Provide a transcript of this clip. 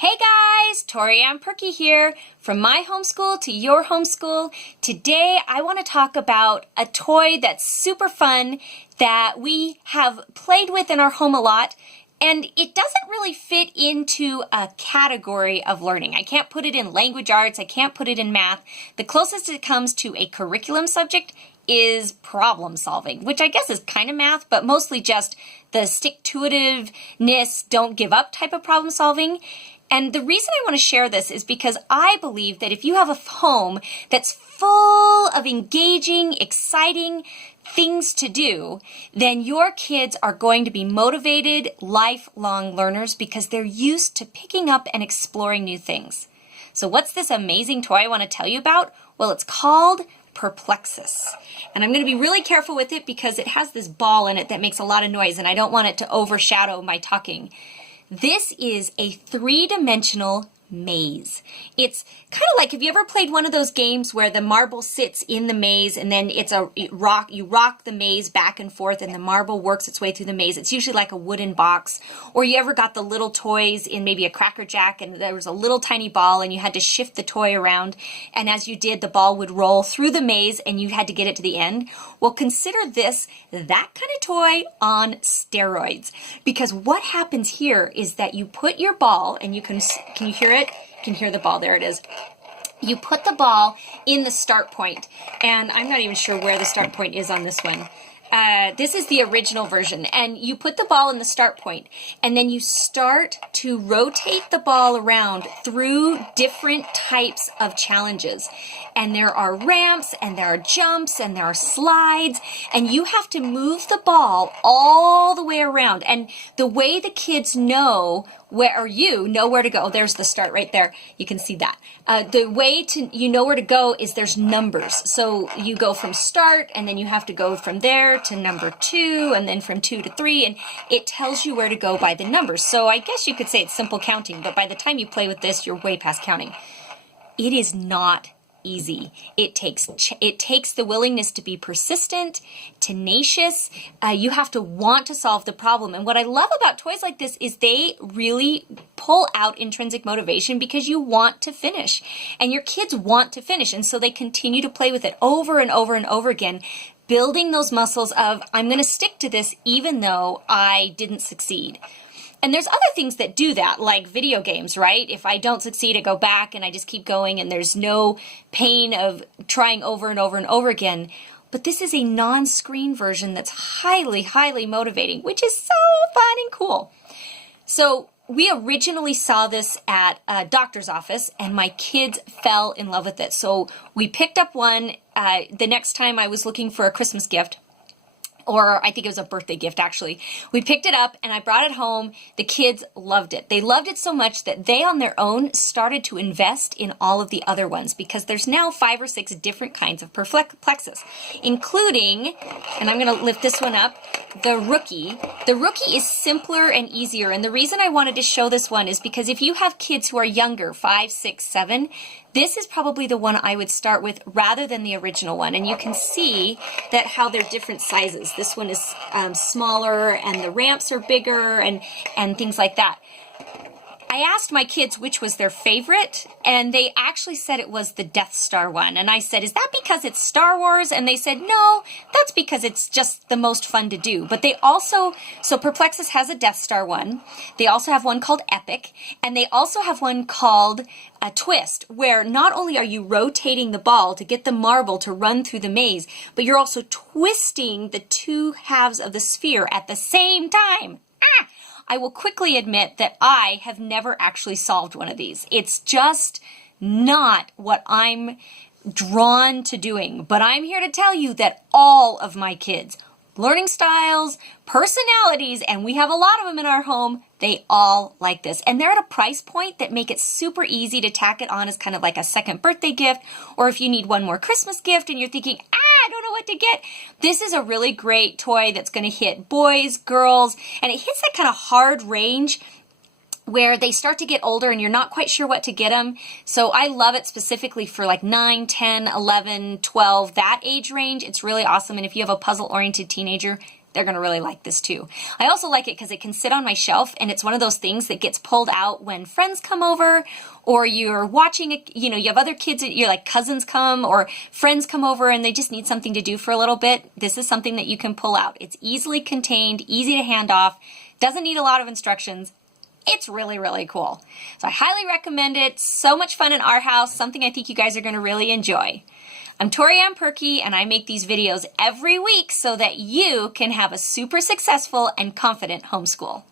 Hey guys, Tori Ann Perky here from my homeschool to your homeschool. Today I want to talk about a toy that's super fun that we have played with in our home a lot, and it doesn't really fit into a category of learning. I can't put it in language arts, I can't put it in math. The closest it comes to a curriculum subject is problem solving, which I guess is kind of math, but mostly just the stick-to-itiveness, don't give up type of problem solving. And the reason I want to share this is because I believe that if you have a home that's full of engaging, exciting things to do, then your kids are going to be motivated, lifelong learners because they're used to picking up and exploring new things. So what's this amazing toy I want to tell you about? Well, it's called Perplexus. And I'm going to be really careful with it because it has this ball in it that makes a lot of noise and I don't want it to overshadow my talking. This is a three-dimensional maze. It's kind of like, have you ever played one of those games where the marble sits in the maze and then you rock the maze back and forth and the marble works its way through the maze? It's usually like a wooden box. Or you ever got the little toys in maybe a Cracker Jack and there was a little tiny ball and you had to shift the toy around, and as you did, the ball would roll through the maze and you had to get it to the end? Well, consider this that kind of toy on steroids, because what happens here is that you put your ball, and can you hear it? You can hear the ball. There it is. You put the ball in the start point, and I'm not even sure where the start point is on this one. This is the original version, and you put the ball in the start point, and then you start to rotate the ball around through different types of challenges. And there are ramps, and there are jumps, and there are slides, and you have to move the ball all the way around. And the way the kids know you know where to go. There's the start right there. You can see that. The way you know where to go is there's numbers. So you go from start, and then you have to go from there to number 2, and then from 2 to 3, and it tells you where to go by the numbers. So I guess you could say it's simple counting, but by the time you play with this, you're way past counting. It is not easy. It takes the willingness to be persistent, tenacious. You have to want to solve the problem. And what I love about toys like this is they really pull out intrinsic motivation because you want to finish. And your kids want to finish. And so they continue to play with it over and over and over again, building those muscles of, I'm going to stick to this even though I didn't succeed. And there's other things that do that, like video games, right? If I don't succeed, I go back and I just keep going and there's no pain of trying over and over and over again. But this is a non-screen version that's highly, highly motivating, which is so fun and cool. So we originally saw this at a doctor's office and my kids fell in love with it. So we picked up one the next time I was looking for a Christmas gift. Or I think it was a birthday gift, actually. We picked it up and I brought it home. The kids loved it. They loved it so much that they on their own started to invest in all of the other ones, because there's now 5 or 6 different kinds of Perplexus, including, and I'm going to lift this one up, the Rookie. The Rookie is simpler and easier, and the reason I wanted to show this one is because if you have kids who are younger, 5, 6, 7, this is probably the one I would start with rather than the original one. And you can see that how they're different sizes. This one is smaller and the ramps are bigger and things like that. I asked my kids which was their favorite, and they actually said it was the Death Star one. And I said, is that because it's Star Wars? And they said, no, that's because it's just the most fun to do. But they also, so Perplexus has a Death Star one. They also have one called Epic, and they also have one called a Twist, where not only are you rotating the ball to get the marble to run through the maze, but you're also twisting the 2 halves of the sphere at the same time. I will quickly admit that I have never actually solved one of these. It's just not what I'm drawn to doing. But I'm here to tell you that all of my kids, learning styles, personalities, and we have a lot of them in our home, they all like this. And they're at a price point that make it super easy to tack it on as kind of like a second birthday gift, or if you need one more Christmas gift and you're thinking, I don't know what to get. This is a really great toy that's going to hit boys, girls, and it hits that kind of hard range where they start to get older and you're not quite sure what to get them. So I love it specifically for like 9, 10, 11, 12, that age range. It's really awesome. And if you have a puzzle-oriented teenager, they're going to really like this too. I also like it because it can sit on my shelf, and it's one of those things that gets pulled out when friends come over, or you're watching, you have other kids, your like cousins come or friends come over and they just need something to do for a little bit. This is something that you can pull out. It's easily contained, easy to hand off, doesn't need a lot of instructions. It's really, really cool. So I highly recommend it. So much fun in our house, something I think you guys are going to really enjoy. I'm Tori Ann Perky, and I make these videos every week so that you can have a super successful and confident homeschool.